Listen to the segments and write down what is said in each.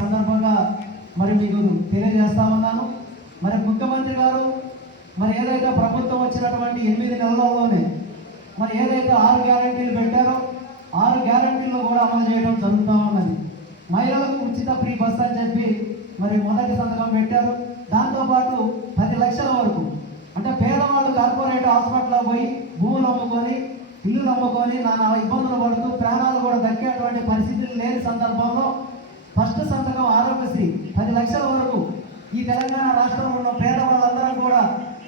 సందర్భంగా మరి మీకు తెలియజేస్తా ఉన్నాను. మరి ముఖ్యమంత్రి గారు మరి ఏదైతే ప్రభుత్వం వచ్చినటువంటి ఎనిమిది నెలల్లోనే మరి ఏదైతే ఆరు గ్యారంటీలు పెట్టారో ఆరు గ్యారంటీలు కూడా అమలు చేయడం జరుగుతూ ఉన్నది. మహిళలకు ఉచిత ఫ్రీ బస్ అని చెప్పి మరి మొదటి సంతకం పెట్టారు. దాంతోపాటు పది లక్షల వరకు అంటే పేదవాళ్ళు కార్పొరేట్ హాస్పిటల్లో పోయి భూములు అమ్ముకొని ఇల్లు అమ్ముకొని నానా ఇబ్బందులు పడుతూ ప్రాణాలు కూడా దక్కేటువంటి పరిస్థితులు లేని సందర్భంలో ఫస్ట్ సంతకం ఆరోగ్యశ్రీ పది లక్షల వరకు ఈ తెలంగాణ రాష్ట్రంలో ఉన్న పేద వాళ్ళందరం కూడా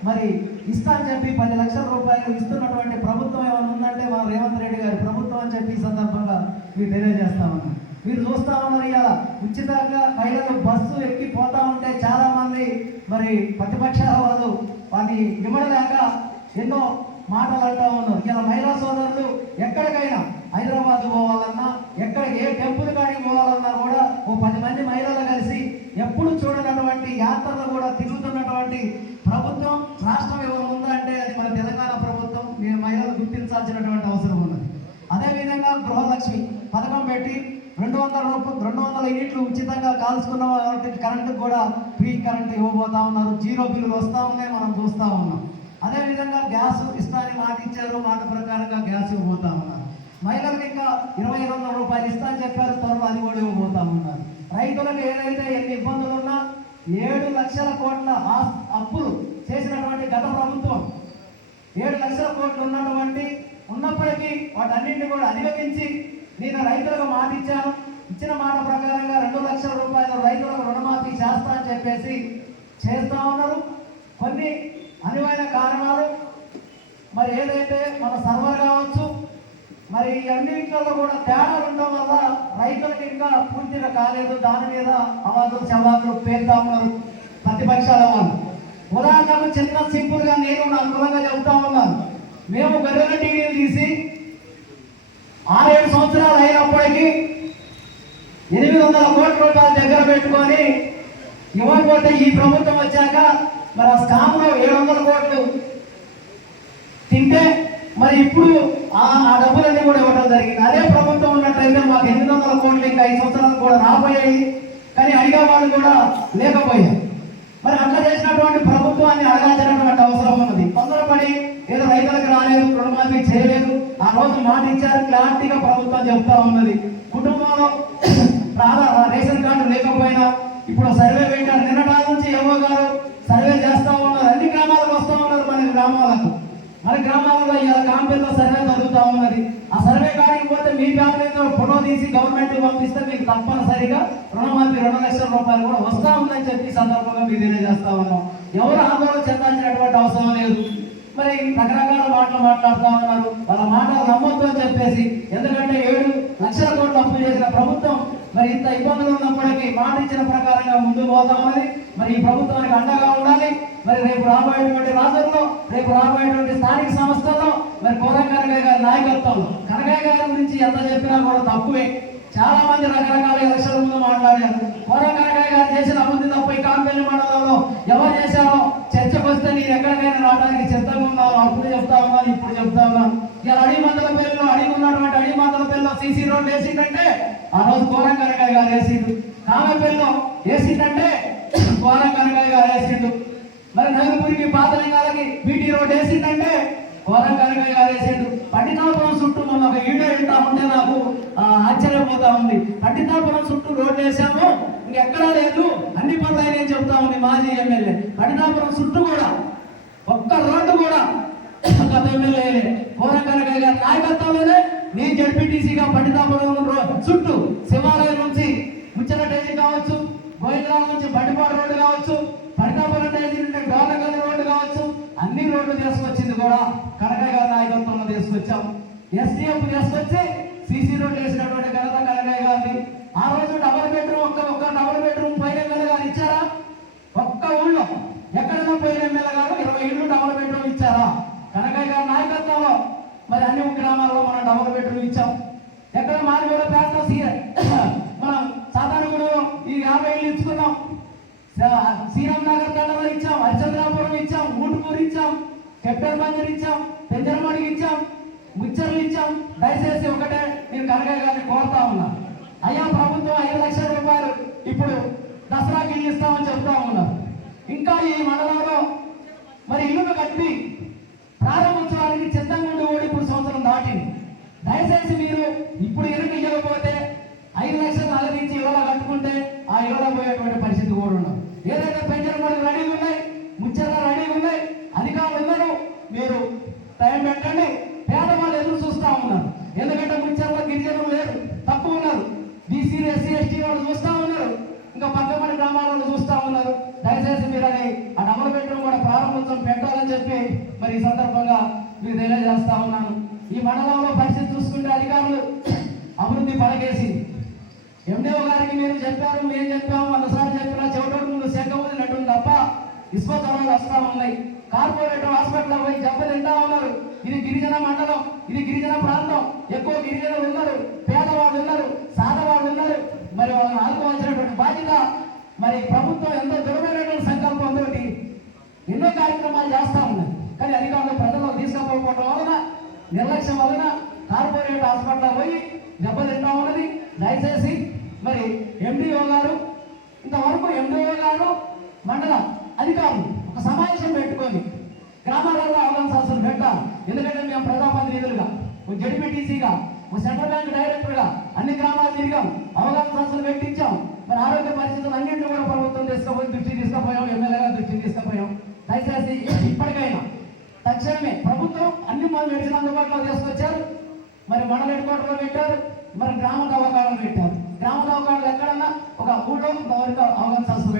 మరి ఇస్తా అని చెప్పి పది లక్షల రూపాయలు ఇస్తున్నటువంటి ప్రభుత్వం ఏమైనా ఉందంటే మా రేవంత్ రెడ్డి గారి ప్రభుత్వం అని చెప్పి ఈ సందర్భంగా మీరు తెలియజేస్తా ఉన్నాం. మీరు చూస్తా ఉన్నారు ఇవాళ. ఉచితంగా మహిళలు బస్సు ఎక్కి పోతా ఉంటే చాలామంది మరి ప్రతిపక్షాల వాళ్ళు వాటిని ఇవ్వలేక ఎన్నో మాటలు అంటా ఉన్నారు. ఇలా మహిళా సోదరులు ఎక్కడికైనా హైదరాబాద్ పోవాలన్నా ఎక్కడ ఏ టెంపుల్ కాడికి పోవాలన్నా కూడా ఓ పది మంది మహిళలు కలిసి ఎప్పుడు చూడనటువంటి యాత్రలు కూడా తిరుగుతున్నటువంటి ప్రభుత్వం రాష్ట్రం ఎవరు ఉందంటే అది మన తెలంగాణ ప్రభుత్వం. నేను మహిళలు గుర్తించాల్సినటువంటి అవసరం ఉన్నది. అదేవిధంగా గృహలక్ష్మి పథకం పెట్టి రెండు వందల రూపాయలు రెండు వందల యూనిట్లు ఉచితంగా కాల్చుకున్న వాటికి కరెంటు కూడా ఫ్రీ కరెంట్ ఇవ్వబోతా ఉన్నారు. జీరో బిల్లులు వస్తూ ఉన్నాయి మనం చూస్తూ ఉన్నాం. అదేవిధంగా గ్యాస్ ఇస్తానని మాట ఇచ్చారు మాట ప్రకారంగా గ్యాస్ ఇవ్వబోతా ఉన్నారు. మహిళలకు ఇంకా ఇరవై ఐదు వందల రూపాయలు ఇస్తా అని చెప్పారు త్వరలో అది కూడా ఇవ్వబోతా ఉన్నారు. రైతులకు ఏదైతే ఎన్ని ఇబ్బందులు ఉన్నా ఏడు లక్షల కోట్ల అప్పులు చేసినటువంటి గత ప్రభుత్వం ఏడు లక్షల కోట్లు ఉన్నటువంటి ఉన్నప్పటికీ వాటన్నింటినీ కూడా అధిగమించి నేను రైతులకు మాట ఇచ్చాను. ఇచ్చిన మాట ప్రకారంగా రెండు లక్షల రూపాయలు రైతులకు రుణమాఫీ చేస్తా అని చెప్పేసి చేస్తా ఉన్నారు. కొన్ని అనువైన కారణాలు మరి ఏదైతే మన సర్వర్ కావచ్చు మరి అన్నింటిలో కూడా తేడా ఉండడం వల్ల రైతులకు ఇంకా పూర్తిగా కాలేదు. దాని మీద అవాదులు చవాదులు పేరుతా ఉన్నారు ప్రతిపక్షాల వాళ్ళు. ఉదాహరణకు చిన్న సింపుల్గా నేను నా అనుకూలంగా చెబుతా ఉన్నాను. మేము గర్రెల టీవీలు తీసి ఆరేడు సంవత్సరాలు అయినప్పటికీ ఎనిమిది వందల కోట్ల రూపాయలు దగ్గర పెట్టుకొని ఇవ్వకపోతే ఈ ప్రభుత్వం వచ్చాక మరి ఆ స్కామ్లో ఏడు వందల కోట్లు తింటే మరి ఇప్పుడు ఆ డబ్బులన్నీ కూడా ఇవ్వడం జరిగింది. అదే ప్రభుత్వం ఉన్నట్లయితే మాకు ఎనిమిది వందల కోట్లు ఇంకా ఐదు సంవత్సరాలు కూడా రాబోయాయి. కానీ అడిగే వాళ్ళు కూడా లేకపోయారు. మరి అట్లా చేసినటువంటి ప్రభుత్వాన్ని అడగాల్సినటువంటి అవసరం ఉన్నది. తొందరపడి ఏదో రైతులకు రాలేదు రుణమాఫీ చేయలేదు. ఆ రోజు మాట ఇచ్చారు క్లారిటీగా ప్రభుత్వం చెప్తా ఉన్నది. కుటుంబంలో ప్రాధా రేషన్ కార్డు లేకపోయినా ఇప్పుడు సర్వే పెట్టారు. నిన్నటి నుంచి ఎవరో గారు సర్వే చేస్తా ఉన్నారు. అన్ని గ్రామాలకు వస్తూ ఉన్నారు మన గ్రామాలకు. మన గ్రామాలలో ఇలా కాంపెల్లో సర్వే జరుగుతూ ఉన్నది. ఆ సర్వే కాడికి పోతే మీ ఫ్యామిలీతో ఫోటో తీసి గవర్నమెంట్ పంపిస్తే మీకు తప్పనిసరిగా రుణమాఫీ రెండు లక్షల రూపాయలు కూడా వస్తా ఉందని చెప్పి సందర్భంగా మీకు తెలియజేస్తా ఉన్నాం. ఎవరు ఆందోళన చెందాల్సినటువంటి అవసరం లేదు. మరి రకరకాల మాటలు మాట్లాడుతూ ఉన్నారు. వాళ్ళ మాటలు నమ్మొద్దు అని చెప్పేసి ఎందుకంటే ఏడు లక్షల కోట్లు అప్పు చేసిన ప్రభుత్వం మరి ఇంత ఇబ్బందులు ఉన్నప్పటికీ మాట ఇచ్చిన ప్రకారంగా ముందుకు పోతామని మరి. ఈ ప్రభుత్వానికి అండగా ఉండాలి. మరి రేపు రాబోయేటువంటి రాజుల్లో రేపు రాబోయేటువంటి స్థానిక సంస్థల్లో మరి కోరం కనకయ్య గారి నాయకత్వంలో. కనకయ్య గారి గురించి ఎంత చెప్పినా కూడా తక్కువే. చాలా మంది రకరకాల ఎలక్షన్ల ముందు మాట్లాడారు. కోరం కనకయ్య గారు చేసిన అభివృద్ధి తప్ప ఈ కాంపెల్లి మండలంలో ఎవరు చేశారో చర్చకు వస్తే నేను ఎక్కడికైనా రావడానికి సిద్ధంగా ఉన్నాను. అప్పుడు చెప్తా ఉన్నాను ఇప్పుడు చెప్తా ఉన్నాను. ఇలా అడిగి ఉన్నటువంటి పెళ్ళిలో సీసీ రోడ్ వేసిందంటే ఆ రోజు కోరం కనకయ్య గారు వేసిండు. కామెపల్లిలో వేసిందంటే కోరం కనకయ్య గారు వేసిండు. మరి నలుగురికి పాతలింగాలకి బీటీ రోడ్ వేసిందంటే కోరం కనకయ్య గారు వేసిండు. పట్టితాపురం చుట్టూ మొన్న ఒక వీడియో వింటా ఉంటే నాకు ఆశ్చర్యపోతా ఉంది. పట్టితాపురం చుట్టూ రోడ్లు వేసాము ఇంకెక్కడా లేదు. అన్ని పనులు అయినాయని చెప్తా ఉంది మాజీ ఎమ్మెల్యే. పట్టితాపురం చుట్టూ కూడా ఒక్క రోడ్డు కూడా గత ఎమ్మెల్యే కోరం కనకయ్య గారు నాయకత్వం నేను జడ్పీటీసీగా పండితాపురం చుట్టూ శివాలయం నుంచి ముచ్చట డైజీ కావచ్చు గోవిందరావు నుంచి బండిపాడు రోడ్డు కావచ్చు పండితాపురం డైజీ నుండి డోలగల్ రోడ్డు కావచ్చు అన్ని రోడ్లు తీసుకొచ్చింది కూడా కనకయ్య గారి నాయకత్వంలో తీసుకొచ్చాం. ఎస్డిఎఫ్ తీసుకొచ్చి సీసీ రోడ్లు వేసినటువంటి ఘనత కనకయ్య గారిని ఆ రోజు డబుల్ బెడ్రూమ్ ఒక్క ఒక్క డబుల్ బెడ్రూమ్ పైన గారు ఇచ్చారా? ఒక్క ఊళ్ళో ఎక్కడైనా పోయిన ఎమ్మెల్యే గారు ఇరవై ఇళ్ళు డబుల్ బెడ్రూమ్ ఇచ్చారా కనకయ్య గారి నాయకత్వంలో మరి అన్ని గ్రామాల్లో మనం డబుల్ బెడ్రూమ్ ఇచ్చాం. ఎక్కడ మారిగూడ పేట మనం సాతానగూడలో ఈ యాభై ఇళ్ళు ఇచ్చుకున్నాం. సీఎం శ్రీరామ్ నగర్ దండలో ఇచ్చాం హరిచంద్రాపురం ఇచ్చాం ఊటుకూరు ఇచ్చాం కెప్టెన్ బంజర్ ఇచ్చాం పెంజరమడికి ఇచ్చాం ముచ్చర్లు ఇచ్చాం. దయచేసి ఒకటే నేను కనకయ్య గారిని కోరుతా ఉన్నా. అయ్యా ప్రభుత్వం ఐదు లక్షల రూపాయలు ఇప్పుడు దసరాకి ఇల్లు ఇస్తామని చెప్తా ఉన్నారు. ఇంకా ఈ మండలంలో మరి ఇల్లును కట్టి బీసీ ఎస్సీ ఎస్టీ వాళ్ళు చూస్తా ఉన్నారు. ఇంకా పక్కమని గ్రామాలను చూస్తా ఉన్నారు. దయచేసి మీరు అది ఆ డబుల్ పెట్టడం కూడా ప్రారంభోత్సవం పెట్టాలని చెప్పి మరి ఈ సందర్భంగా మీకు తెలియజేస్తా ఉన్నాను. ఈ మండలంలో పరిస్థితి చూసుకుంటే అధికారులు అభివృద్ధి పడకేసింది ఎండిఓ గారికి మీరు చెప్పారు మేము చెప్పాము వందసార్లు చెప్పినా చెవిటోడు ముందు శంక వదిలినట్టుంది తప్ప విశ్వతరాలు వస్తా ఉన్నాయి. కార్పొరేటర్ హాస్పిటల్ పోయి జబ్బ తింటా ఉన్నారు. ఇది గిరిజన మండలం ఇది గిరిజన ప్రాంతం. ఎక్కువ గిరిజనులు ఉన్నారు పేదవాళ్ళు ఉన్నారు సాధవాళ్ళు ఉన్నారు. మరి వాళ్ళని ఆదుకోవాల్సినటువంటి బాధ్యత మరి ప్రభుత్వం ఎంతో దృఢమైనటువంటి సంకల్పంతో ఎన్నో కార్యక్రమాలు చేస్తా ఉన్నాయి కానీ అధికారులు ప్రజల్లో తీసుకుపోవడం వలన నిర్లక్ష్యం వలన కార్పొరేట్ హాస్పిటల్ పోయి దెబ్బతింటా ఉన్నది. దయచేసి మరి ఎండిఓ గారు ఇంతవరకు ఎండిఓ గారు మండలం అది కాదు ఒక సమావేశం పెట్టుకొని గ్రామాలలో అవగాహన శాస్త్రం పెట్టాలి. ఎందుకంటే మేము ప్రజాప్రతినిధులుగా ఒక జడిపిటీసీగా ఒక సెంట్రల్ బ్యాంక్ డైరెక్టర్గా అన్ని గ్రామాలు తిరిగాం. అవగాహన శాస్త్రం పెట్టించాం. మరి ఆరోగ్య పరిస్థితులు అన్నింటినీ కూడా ప్రభుత్వం తీసుకుపోయి దృష్టి తీసుకుపోయాం ఎమ్మెల్యేగా దృష్టి తీసుకుపోయాం. దయచేసి ఇప్పటికైనా తక్షణమే ప్రభుత్వం అన్ని మన మెడిసిన్ అందుబాటులో తీసుకొచ్చారు. మరి మండల హెడ్ క్వార్టర్లో పెట్టారు. మరి గ్రామ దవాఖానాలు పెట్టారు. గ్రామ దవాఖానాలు ఎక్కడన్నా ఒక ఊళ్ళో అవగాహన శాస్త్రం